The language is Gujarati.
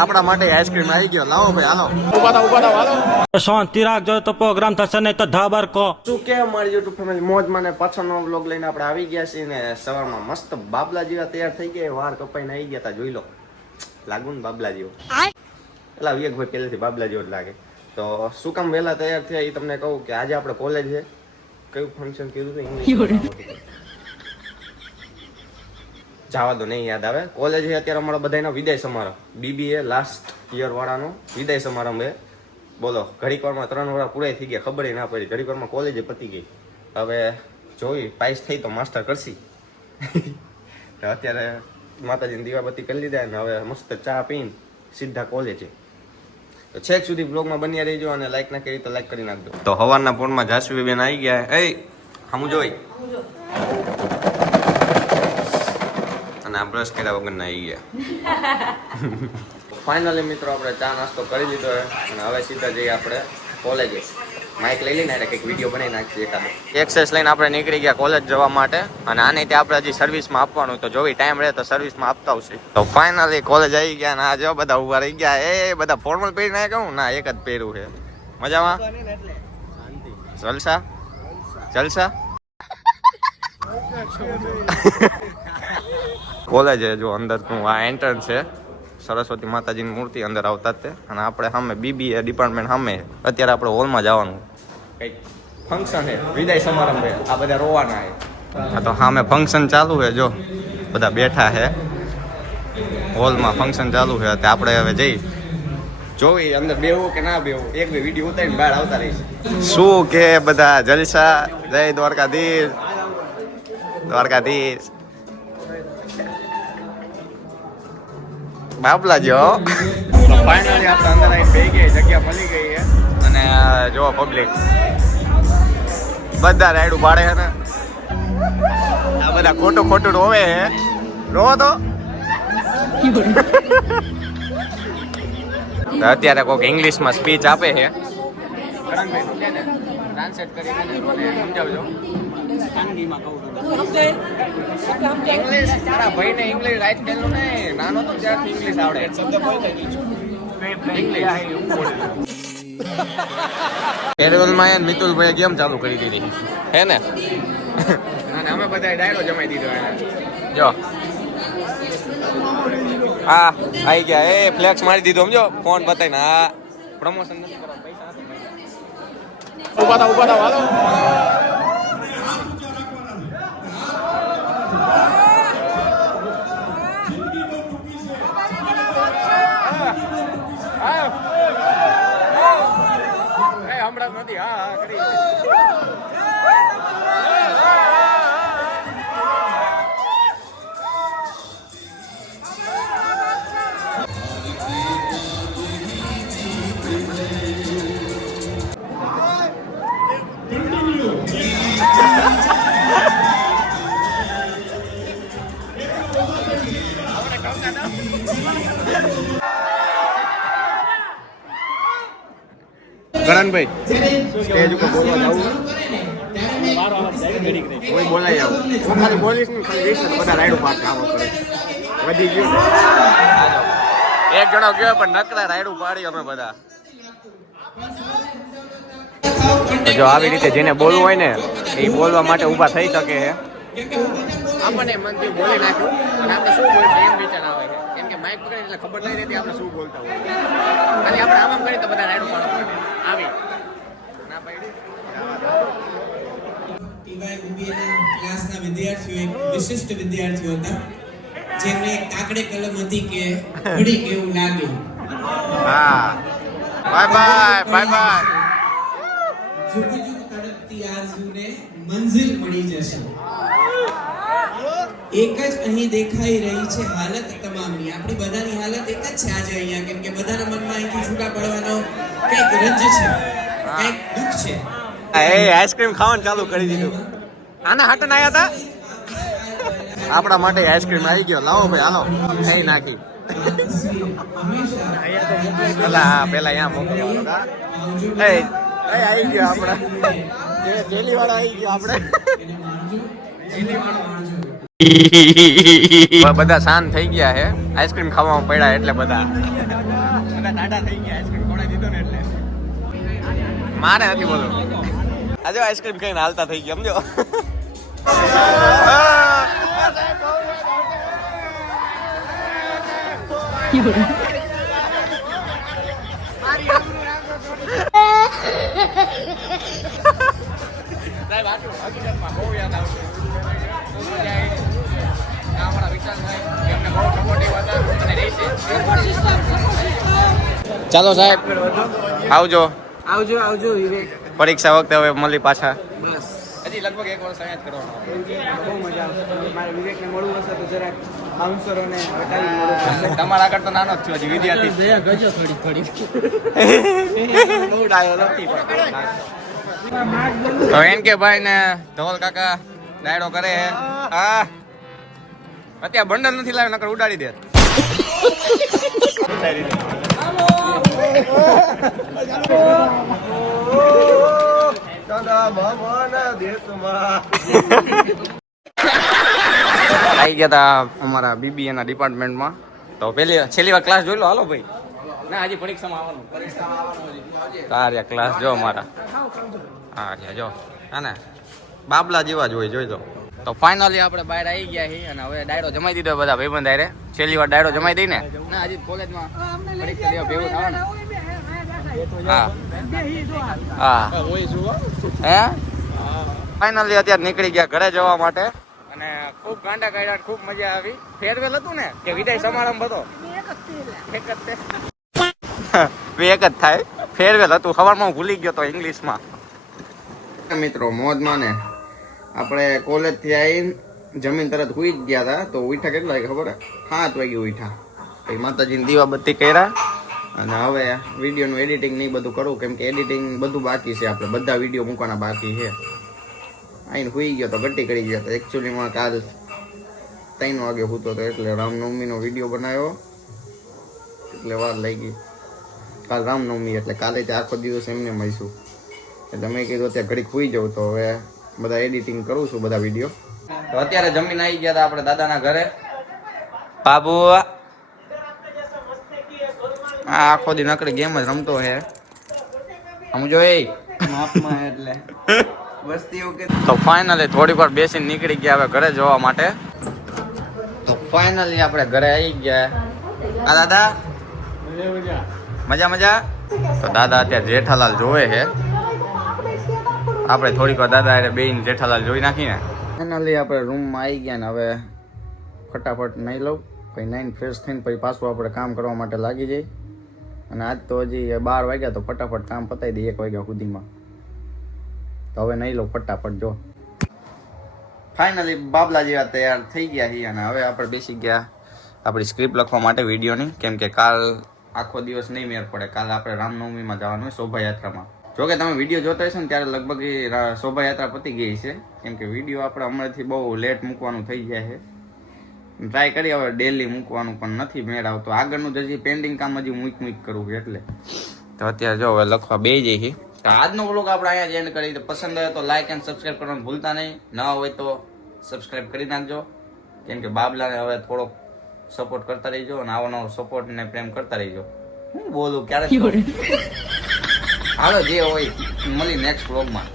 આપણા માટે આઈસ્ક્રીમ આવી ગયો. લાવો ભાઈ, હાલો. શાંતિ રાખજો તો પ્રોગ્રામ થશે નહીં તો ધાબર કો. શું કે મારી યુટ્યુબ ફેમિલી મોજમાં ને પાછળનો વ્લોગ લઈને આપણે આવી ગયા છીએ ને સવારમાં મસ્ત બાબલા જેવા તૈયાર થઈ ગયા. વાર કપાઈને આવી ગયા તા, જોઈ લો. લાગુ ને બાબલા જેવો. એટલે વિવેકભાઈ પહેલેથી બાબલા જેવો જ લાગે. તો શું કામ વહેલા તૈયાર થયા એ તમને કહું કે આજે આપણે કોલેજ છે. કયું ફંક્શન કીધું હતું? જવા દો, નહીં યાદ આવે. કોલેજ છે અત્યારે અમારા બધાનો વિદાય સમારોહ. BBA લાસ્ટ યર વાળાનો વિદાય સમારંભ છે. બોલો, ઘડીક વારમાં 3 વર્ષ પૂરા થઈ ગયા, ખબર ના પડી. ઘડીક વારમાં કોલેજ પતી ગઈ. હવે જોઈ પાસ થઈ તો માસ્ટર કરશી. અત્યારે માતાજીની દીવાબત્તી કરી લીધા ને હવે મસ્ત ચા પીને સીધા કોલેજે. તો છેક સુધી બ્લોગમાં બન્યા રહેજો અને લાઈક ના કરી તો લાઈક કરી નાખજો. તો હવારના પોરમાં જાસવી બેન આવી ગયા. એ હમું જોઈ અને આ બ્રશ કર્યા વગરના આવી ગયા. ફાઇનલી મિત્રો આપણે ચા નાસ્તો કરી લીધો છે અને હવે સીધા જઈએ આપણે કોલેજે. માઇક લઈ લઈને કંઈક વિડીયો બનાવી નાખીએ એકાદો. એક્સેસ લઈને આપણે નીકળી ગયા કોલેજ જવા માટે અને આને ત્યાં આપણે હજી સર્વિસમાં આપવાનું. તો જોવી ટાઈમ રહે તો સર્વિસમાં આપતા આવશે. તો ફાઇનલી કોલેજ આવી ગયા અને આ જો બધા ઉભા રહી ગયા. એ બધા ફોર્મલ પહેરીને આવ્યા કહું ના, એક જ પહેર્યું છે. મજામાં? જલસા જલસા. કોલેજ જો અંદર નું આ એન્ટ્રન્સ છે. સરસ્વતી માતાજીની મૂર્તિ અંદર આવતા જ તે. અને આપણે સામે BBA ડિપાર્ટમેન્ટ સામે. અત્યારે આપણે હોલમાં જવાનું, કંઈક ફંક્શન છે, વિદાય સમારંભ છે. આ બધા રોવાના છે. હા, તો સામે ફંક્શન ચાલુ છે. જો બધા બેઠા છે હોલમાં, ફંક્શન ચાલુ છે. તો આપણે હવે જઈ જોઈ અંદર બેવું કે ના બેવું. એક બે વિડીયો ઉતારીને બહાર આવતા રહીશ. શું કે બધા જલસા. જય દ્વારકાધીશ. દ્વારકાધીશ બાપલા જો. ફાઇનલી આપણે અંદર આવીને બેસી ગઈ, જગ્યા મળી ગઈ છે. અને જો પબ્લિક બધા રાયડું પાડે છે ને. આ બધા ખોટું ખોટું રોવે છે. રોવો તો અત્યારે કોઈક ઇંગ્લિશમાં સ્પીચ આપે છે. ટ્રાન્સલેટ કરીને સમજાવજો. ઇંગ્લિશ મારા ભાઈને ઇંગ્લિશ રાઈટ કરેલું ને, નાનો તો ત્યારથી ઇંગ્લિશ આવડે. કેરવલમાં મિતુલભાઈ ગેમ ચાલુ કરી દીધી હે ને. અને અમે બધા ડાયરો જમાઈ દીધો એને. જો હા આવી ગયા. એ ફ્લેક્સ મારી દીધો સમજો, ફોન બતાવીને. હા પ્રમોશન નથી કરવા, પૈસા નથી. ઉભા થાવ હાલો. હમણાં નથી. હા હા કરી. કરણભાઈ સ્ટેજ ઉપર બોલવા જાવું, કોઈ બોલાય આવું. હું ખાલી બોલીશ ને, ખાલી જઈશ ને બધા રાયડું પાડશે. આવો કરે વધી ગયું. એક જણો ગયો પણ નકરા રાયડું પાડી અમે બધા. જો આવી રીતે જેને બોલવું હોય ને એ બોલવા માટે ઊભા થઈ શકે છે. આપણને મનથી બોલી નાખ્યું અને આપણે શું બોલશું એમ વિચાર આવે છે. કેમ કે માઇક પકડે એટલે ખબર નહીં રહેતી આપણે શું બોલતા હોય. ખાલી આપણે આમ કરીએ તો બધા રાયડું પાડવા આવી ના પાડી. ક્લાસના વિદ્યાર્થીઓ એક વિશિષ્ટ વિદ્યાર્થીઓ હતા જેમને એક કાકડે કલમ હતી કે ઘડી કેવું લાગે. હા બાય બાય બાય બાય. જુગ જુગ તડપતી આરઝુને મંઝિલ મળી જશે. એક જ અહીં દેખાઈ રહી છે હાલત તમામની. આપણી બધાની હાલત એક જ છે આજે અહીંયા. કેમ કે બધાના મનમાં અહીંથી છૂટા પડવાનો કંઈક રંજ છે, કંઈક દુઃખ છે. એ આઈસ્ક્રીમ ખાવાનું ચાલુ કરી દીધું. આના હાટન આવ્યા હતા. આપણા માટે આઈસ્ક્રીમ આવી ગયો. લાવો ભાઈ હાલો, ખાઈ નાખી. પેલા અહીંયા મોકલ્યા હતા. આવી ગયો આપણા જેલી વાળા આવી ગયો આપણે. બધા શાંત થઈ ગયા છે આઈસ્ક્રીમ ખાવામાં પડ્યા એટલે બધા ટાટા થઈ ગયા આઈસ્ક્રીમ ખવડાવી દીધો ને એટલે મારે નથી બોલવું આજે આઈસ્ક્રીમ ખાઈને હાલતા થઈ ગયા સમજો ચાલો સાહેબ આવજો આવજો આવજો વિવેક. પરીક્ષા વખતે હવે મળી પાછા બસ હજી લગભગ 1 વર્ષ અહીંયા જ કરવાનો બહુ મજા આવશે. મારે વિવેકને મળવું હશે તો જરાક બાઉન્સરોને હટાવી મળવું. તમારા આગળ તો નાનો જ છું હજી વિદ્યાર્થી ગજો થોડી તો એન કે ભાઈ ને ધવલ કાકા ડાયરો કરે હે હા અત્યારે બંડલ નથી લાવ્યો નકર ઉડાડી દે આવી ગયા તા અમારા બીબીએ ના ડિપાર્ટમેન્ટમાં તો છેલ્લી વાર ક્લાસ જોઈ લો હાલો ભાઈ ના હજી પરીક્ષામાં આવવાનું કાર્ય ક્લાસ જો અમારા હા જો હા ને બાબલા જેવા જ હોય જોઈ લો તો ફાઇનલી આપણે બહાર આવી ગયા છીએ અને હવે ડાયરો જમાઈ દીધો બધા ભાઈબંધ હારે છેલ્લી વાર ડાયરો જમાઈ દઈને ના હજી કોલેજમાં પરીક્ષા દેવા ભેગું થવાનું હા હા હે ફાઇનલી અત્યારે નીકળી ગયા ઘરે જવા માટે અને ખૂબ ગાંડા કાઢ્યા ખૂબ મજા આવી ફેરવેલ હતું ને કે વિદાય સમારંભ હતો એક જ થાય ફેરવેલ હતું સવારમાં ભૂલી ગયો તો ઇંગ્લિશમાં મિત્રો મોજમાં ને આપણે કોલેજ થી આવીને જમીન તરત હુઈ જ ગયા હતા તો ઉઠા કેટલા વાગે ખબર 7 વાગે ઉઠા પછી માતાજીની દીવાબત્તી કર્યા અને હવે વિડીયોનું એડિટિંગ નહીં બધું કરું કેમ કે એડિટિંગ બધું બાકી છે આપણે બધા વિડીયો મૂકવાના બાકી છે આઈને હુઈ ગયો તો ગટ્ટી કરી ગયો તો એકચ્યુઅલીમાં કાલ 3 વાગે સૂતો હતો એટલે રામનવમીનો વિડીયો બનાવ્યો એટલે વાર લઈ ગઈ કાલ રામનવમી એટલે કાલે આખો દિવસ એમને મળીશું એટલે મેં કીધું અત્યારે ઘડીક સુઈ જાઉં તો હવે બધા એડિટિંગ કરું છું બધા વિડીયો તો અત્યારે જમીન આવી ગયા હતા આપણે દાદાના ઘરે બાબુ આ આખો દી નકડી ગેમ જ રમતો હે સમજો એ માપમાં એટલે વસ્તીઓ કે તો ફાઇનલી થોડીક વાર બેસીને નીકળી ગયા હવે ઘરે જવા માટે તો ફાઇનલી આપણે ઘરે આવી ગયા આ દાદા મજા મજા તો દાદા અત્યારે જેઠાલાલ જોવે છે આપણે થોડીક વાર દાદા એટલે બેન જેઠાલાલ જોઈ નાખીને ફાઇનલી આપણે રૂમમાં આવી ગયા ને હવે ફટાફટ નહીં લઉં પછી નાઈન ફ્રેશ થઈને પછી પાછું આપણે કામ કરવા માટે લાગી જઈએ અને આજ તો હજી 12 વાગ્યા તો ફટાફટ કામ પતાવી દઈએ 1 વાગ્યા સુધીમાં તો હવે નહીં લઉં ફટાફટ જો ફાઇનલી બાબલા જેવા તૈયાર થઈ ગયા છીએ અને હવે આપણે બેસી ગયા આપણી સ્ક્રિપ્ટ લખવા માટે વિડીયોની કેમ કે કાલ આખો દિવસ નહીં મેળ પડે કાલ આપણે રામનવમીમાં જવાનું હોય શોભાયાત્રામાં જોકે તમે વિડીયો જોતા હશો ને ત્યારે લગભગ એ શોભાયાત્રા પતી ગઈ છે કેમ કે વિડીયો આપણે હમણાંથી બહુ લેટ મૂકવાનું થઈ જાય છે ટ્રાય કરી હવે ડેલી મૂકવાનું પણ નથી મેળ આવતો આગળનું હજી પેન્ડિંગ કામ હજી મૂક કરવું એટલે તો અત્યારે જો હવે લખવા બે જઈએ તો આજનો વ્લોગ આપણે અહીંયા જ એન્ડ કરી તો પસંદ આવે તો લાઈક એન્ડ સબસ્ક્રાઈબ કરવાનું ભૂલતા નહીં ન હોય તો સબસ્ક્રાઈબ કરી નાખજો કેમ કે બાબલાને હવે થોડોક સપોર્ટ કરતા રહીજો અને આવો નવો સપોર્ટ ને પ્રેમ કરતા રહીજો હું બોલું ક્યારે હાલો જે હોય મળી નેક્સ્ટ વ્લોગમાં